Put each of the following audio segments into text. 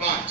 5।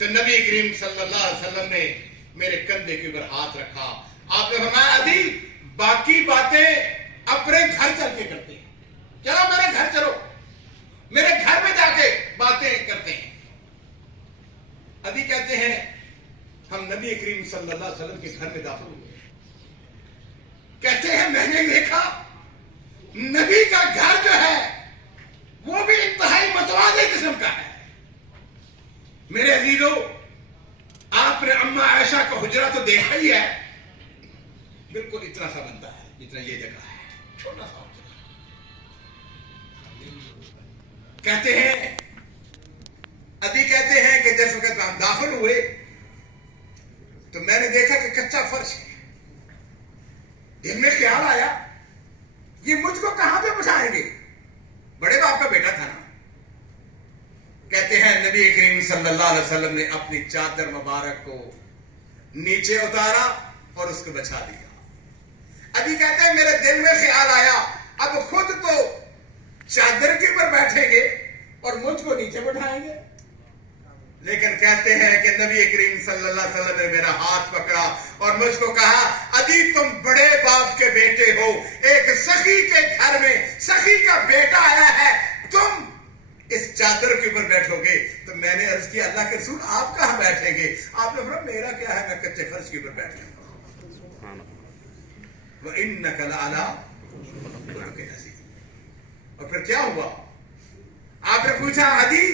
تو نبی کریم صلی اللہ علیہ وسلم نے میرے کندھے کے اوپر ہاتھ رکھا. آپ نے فرمایا عدی باقی باتیں اپنے گھر چل کے کرتے ہیں, چلو میرے گھر چلو, میرے گھر میں جا کے باتیں کرتے ہیں. عدی کہتے ہیں ہم نبی کریم صلی اللہ علیہ وسلم کے گھر میں داخل ہوئے. کہتے ہیں میں نے دیکھا نبی کا گھر جو ہے وہ بھی انتہائی متواضع قسم کا ہے. میرے عزیزو, آپ نے اما عائشہ کا حجرہ تو دیکھا ہی ہے, بالکل اتنا سا بنتا ہے جتنا یہ جگہ ہے, چھوٹا سا حجرہ. کہتے ہیں عدی کہتے ہیں کہ جس وقت ہم داخل ہوئے تو میں نے دیکھا کہ کچا فرش ہے. دل میں خیال آیا یہ مجھ کو کہاں پہ بٹھائیں گے, بڑے باپ کا بیٹا تھا نا. کہتے ہیں نبی کریم صلی اللہ علیہ وسلم نے اپنی چادر مبارک کو نیچے اتارا اور اس کو بچھا دیا. ابھی کہتے ہیں میرے دل میں خیال آیا اب خود تو چادر کے اوپر بیٹھیں گے اور مجھ کو نیچے بٹھائیں گے. لیکن کہتے ہیں کہ نبی کریم صلی اللہ علیہ وسلم نے میرا ہاتھ پکڑا اور مجھ کو کہا عدی تم بڑے باپ کے بیٹے ہو, ایک سخی کے گھر میں سخی کا بیٹا آیا ہے, تم اس چادر کے اوپر بیٹھو گے. تو میں نے عرض کیا اللہ کے رسول آپ کہاں بیٹھیں گے؟ آپ نے فرمایا میرا کیا ہے, میں کچے فرش کے اوپر بیٹھ جاؤں گا. وَإِنَّكَ لَعَلَىٰ خُلُقٍ عَظِيمٍ. اور پھر کیا ہوا؟ آپ نے پوچھا عدی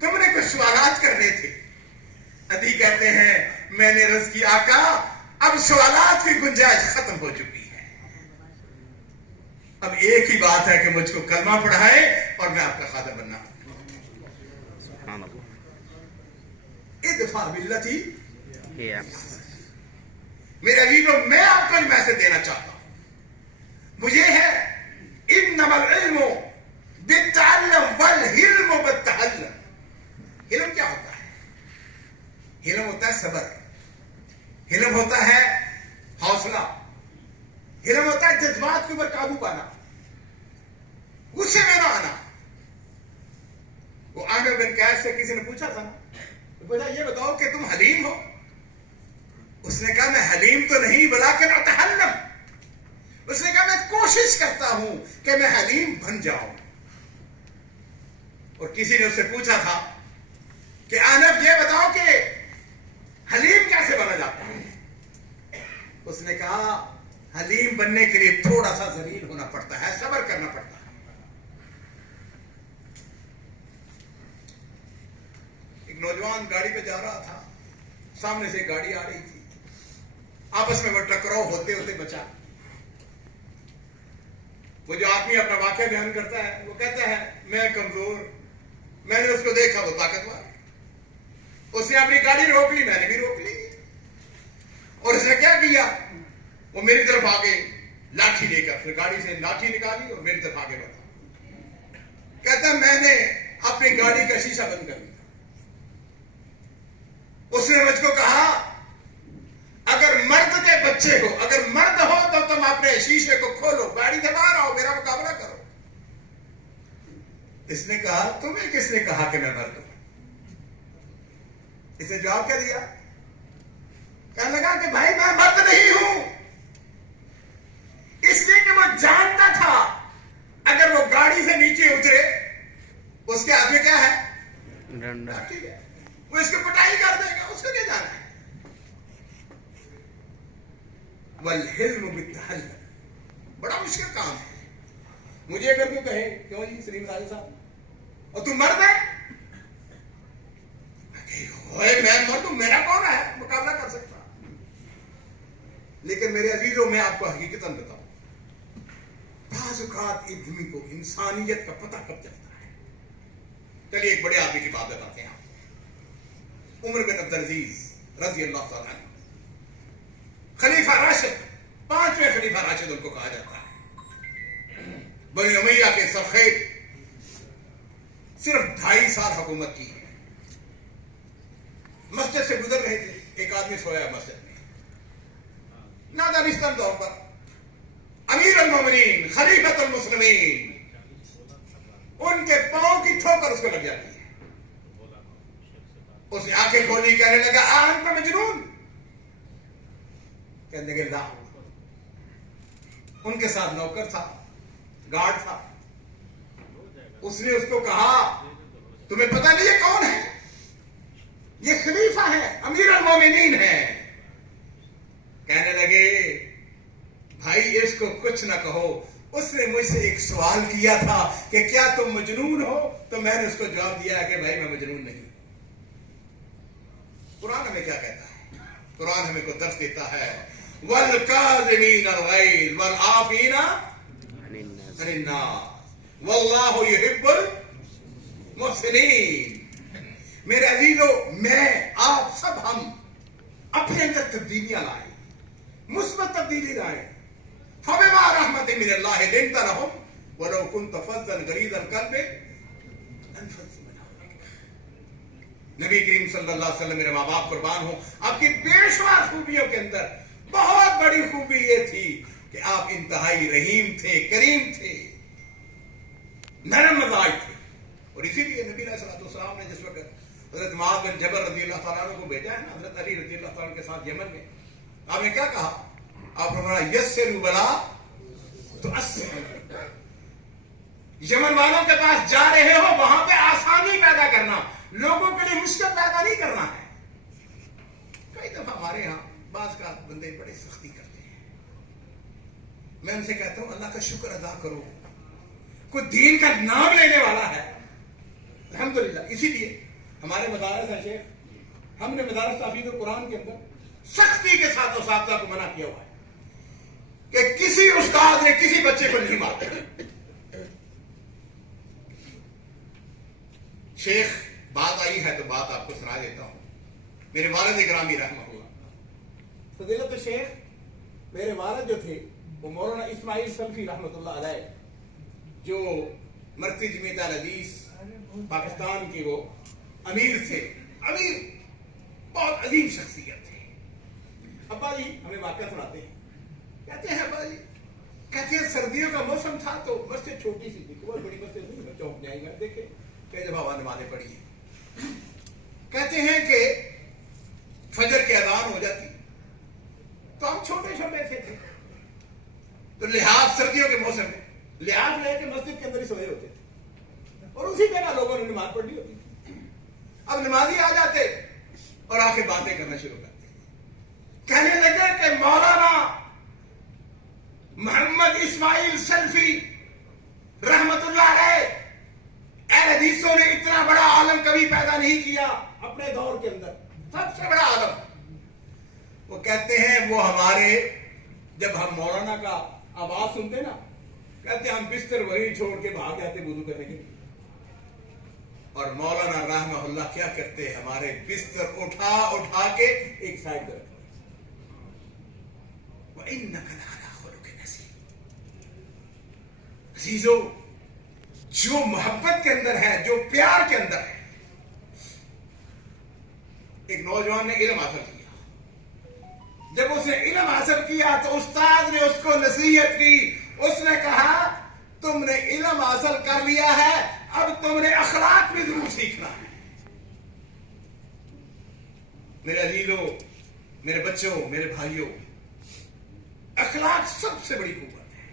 تم نے کچھ سوالات کرنے تھے. عدی کہتے ہیں میں نے عرض کی آقا اب سوالات کی گنجائش ختم ہو چکی ہے, اب ایک ہی بات ہے کہ مجھ کو کلمہ پڑھائے اور میں آپ کا خادم بننا. ادفع باللتی میرے عزیزوں, میں آپ کو میسج دینا چاہتا ہوں, مجھے ہے انما العلم بالتعلم والحلم بالتعلم. علم کیا ہوتا ہے؟ علم ہوتا ہے صبر, علم ہوتا ہے حوصلہ, علم ہوتا ہے جذبات کے اوپر قابو پانا, غصے میں نہ آنا. وہ عامر بن قیس سے کسی نے پوچھا تھا نا, بولا یہ بتاؤ کہ تم حلیم ہو؟ اس نے کہا میں حلیم تو نہیں بلکہ اتحلم. اس نے کہا میں کوشش کرتا ہوں کہ میں حلیم بن جاؤں. اور کسی نے اس سے پوچھا تھا کہ آنف یہ بتاؤ کہ حلیم کیسے بنا جاتا ہے؟ اس نے کہا حلیم بننے کے لیے تھوڑا سا ذلیل ہونا پڑتا ہے, صبر کرنا پڑتا ہے. ایک نوجوان گاڑی پہ جا رہا تھا, سامنے سے ایک گاڑی آ رہی تھی, آپس میں وہ ٹکراؤ ہوتے ہوتے بچا. وہ جو آدمی اپنا واقعہ بیان کرتا ہے وہ کہتا ہے میں کمزور, میں نے اس کو دیکھا وہ طاقتور, اس نے اپنی گاڑی روک لی, میں نے بھی روک لی. اور اس نے کیا کیا, وہ میری طرف آگے لاٹھی لے کر, پھر گاڑی سے لاٹھی نکالی اور میری طرف آگے بڑھا. کہتا ہے میں نے اپنی گاڑی کا شیشہ بند کر دیا. اس نے مجھ کو کہا اگر مرد کے بچے ہو, اگر مرد ہو تو تم اپنے شیشے کو کھولو, گاڑی سے باہر آؤ, میرا مقابلہ کرو. اس نے کہا تمہیں کس نے کہا کہ میں مرد ہوں؟ اس نے جواب کیا دیا؟ کہنے لگا کہ بھائی میں مرد نہیں ہوں, اس لیے کہ وہ جانتا تھا اگر وہ گاڑی سے نیچے اترے اس کے ہاتھ میں کیا ہے, ٹھیک ہے, وہ اس کو پٹائی کر دے گا, اس کو کیا جانا ہے. والحلم بالتحلم, بڑا مشکل کام ہے. مجھے اگر کوئی کہے کیوں جی سلیم راجہ صاحب اور تم مرد ہے, میں مرد ہوں, میرا کون ہے مقابلہ کر سکتا. لیکن میرے عزیزوں میں آپ کو حقیقتاً بتاؤں, بعض اوقات آدمی کو انسانیت کا پتہ کب چلتا ہے. چلیے ایک بڑے آدمی کی بات بتاتے ہیں آپ. عمر بن عبدالعزیز رضی اللہ تعالیٰ عنہ, خلیفہ راشد, 5ویں خلیفہ راشد ان کو کہا جاتا ہے. بنی امیہ کے سرخیر, صرف 2.5 سال حکومت کی. مسجد سے گزر رہے تھے, ایک آدمی سویا مسجد میں, نادانستان طور پر امیر المومنین خلیفۃ المسلمین, ان کے پاؤں کی ٹھوکر اس کو لگ جاتی ہے. اس نے آنکھیں کھولی, کہنے لگا انت مجنون. کہنے لگے لا. ان کے ساتھ نوکر تھا, گارڈ تھا. اس نے اس کو کہا تمہیں پتہ نہیں یہ کون ہے؟ یہ خلیفہ ہے, امیر المومنین ہے. کہنے لگے بھائی اس کو کچھ نہ کہو, اس نے مجھ سے ایک سوال کیا تھا کہ کیا تم مجنون ہو, تو میں نے اس کو جواب دیا کہ بھائی میں مجنون نہیں. قرآن ہمیں کیا کہتا ہے؟ قرآن ہمیں کو درس دیتا ہے وَالْكَاظِمِينَ الْغَيْظَ وَالْعَافِينَ عَنِ النَّاسِ وَاللَّهُ يُحِبُّ الْمُحْسِنِينَ. میرے عزیزو, میں آپ سب ہم اپنے اندر تبدیلیاں لائیں, مثبت تبدیلی لائیں. فَبِمَا رَحْمَةٍ مِّنَ اللَّهِ لِنتَ لَهُمْ وَلَوْ كُنْتَ فَظًّا غَلِيظَ الْقَلْبِ لَانفَضُّوا مِنْ حَوْلِكَ. نبی کریم صلی اللہ علیہ وسلم, میرے ماں باپ قربان ہوں, آپ کی بے شمار خوبیوں کے اندر بہت بڑی خوبی یہ تھی کہ آپ انتہائی رحیم تھے, کریم تھے, نرم مزاج تھے. اور اسی لیے نبی علیہ السلام نے جس وقت حضرت معاذ بن جبل رضی اللہ تعالیٰ عنہ کو بھیجا ہے نا, حضرت علی رضی اللہ تعالیٰ عنہ کے ساتھ یمن میں, آپ نے کیا کہا؟ آپ نے فرمایا یسروا ولا تعسروا. یمن والوں کے پاس جا رہے ہو, وہاں پہ آسانی پیدا کرنا, لوگوں کے لیے مشکل پیدا نہیں کرنا ہے. کئی دفعہ ہمارے ہاں بعض کا بندے بڑے سختی کرتے ہیں. میں ان سے کہتا ہوں اللہ کا شکر ادا کرو, کوئی دین کا نام لینے والا ہے, الحمدللہ. اسی لیے ہمارے مدارس ہیں شیخ, ہم نے مدارس تحفیظ قرآن کے اندر سختی کے ساتھ اساتذہ کو منع کیا ہوا ہے کہ کسی استاد نے کسی بچے کو نہیں مارا. شیخ بات آئی ہے تو بات آپ کو سنا دیتا ہوں. میرے والد گرامی رحمہ اللہ فضیلت الشیخ, میرے والد جو تھے وہ مولانا اسماعیل سلفی رحمۃ اللہ علیہ, جو مرکزی جمعیت الحدیث پاکستان کے وہ امیر تھے, امیر, بہت عظیم شخصیت تھے. ابا جی ہمیں واقعہ سناتے ہیں, کہتے ہیں ابا جی, کہتے ہیں سردیوں کا موسم تھا تو مسجد چھوٹی سی تھی, بہت بڑی مسجد نہیں, چوک میں آئی گھر دیکھے کئی دفعہ نمازیں پڑھی ہیں. کہتے ہیں کہ فجر کی اذان ہو جاتی تو ہم چھوٹے چھوٹے تھے, تو لحاظ سردیوں کے موسم میں لحاظ لے کے مسجد کے اندر ہی سوئے ہوتے تھے, اور اسی جگہ لوگوں نے نماز پڑھنی ہوتی تھی. اب نمازی آ جاتے اور آ کے باتیں کرنا شروع کرتے, کہنے لگے کہ مولانا محمد اسماعیل سلفی رحمت اللہ علیہ, اہل حدیثوں نے اتنا بڑا عالم کبھی پیدا نہیں کیا اپنے دور کے اندر, سب سے بڑا عالم. وہ کہتے ہیں وہ ہمارے, جب ہم مولانا کا آواز سنتے نا, کہتے ہیں ہم بستر وہی چھوڑ کے بھاگ جاتے وضو کرنے کے لیے, اور مولانا رحمہ اللہ کیا کرتے ہیں, ہمارے بستر اٹھا اٹھا کے ایک سائڈ پر رکھتے. وَإِنَّكَ لَعَلَىٰ خُلُقٍ عَظِيمٍ. عزیزو, جو محبت کے اندر ہے, جو پیار کے اندر ہے. ایک نوجوان نے علم حاصل کیا, جب اس نے علم حاصل کیا تو استاد نے اس کو نصیحت کی, اس نے کہا تم نے علم حاصل کر لیا ہے, اب تم نے اخلاق بھی ضرور سیکھنا ہے. میرے عزیزوں, میرے بچوں, میرے بھائیوں, اخلاق سب سے بڑی قوت ہے.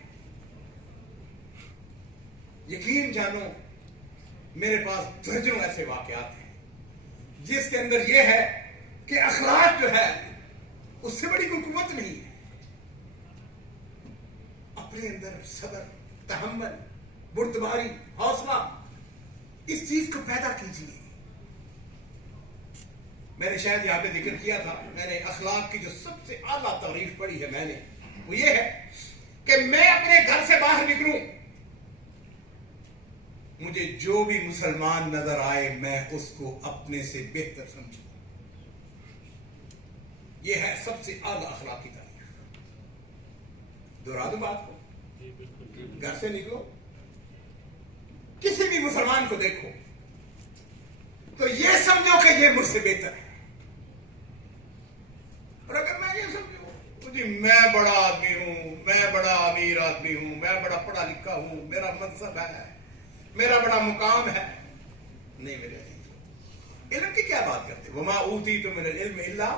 یقین جانو میرے پاس درجنوں ایسے واقعات ہیں جس کے اندر یہ ہے کہ اخلاق جو ہے اس سے بڑی کوئی قوت نہیں ہے. اپنے اندر صبر, تحمل, بردباری, حوصلہ, اس چیز کو پیدا کیجیے. میں نے شاید یہاں پہ ذکر کیا تھا, میں نے اخلاق کی جو سب سے اعلیٰ تعریف پڑھی ہے میں نے, وہ یہ ہے کہ میں اپنے گھر سے باہر نکلوں, مجھے جو بھی مسلمان نظر آئے میں اس کو اپنے سے بہتر سمجھوں. یہ ہے سب سے اعلیٰ اخلاقی تعریف. دوہرا دوں بات کو, گھر سے نکلو, کسی بھی مسلمان کو دیکھو تو یہ سمجھو کہ یہ مجھ سے بہتر ہے. اور اگر میں یہ سمجھوں جی میں بڑا آدمی ہوں, میں بڑا امیر آدمی ہوں, میں بڑا پڑھا لکھا ہوں, میرا منصب ہے, میرا بڑا مقام ہے, نہیں میرے عزیز, علم کی کیا بات کرتے؟ وما اوتیتم من العلم الا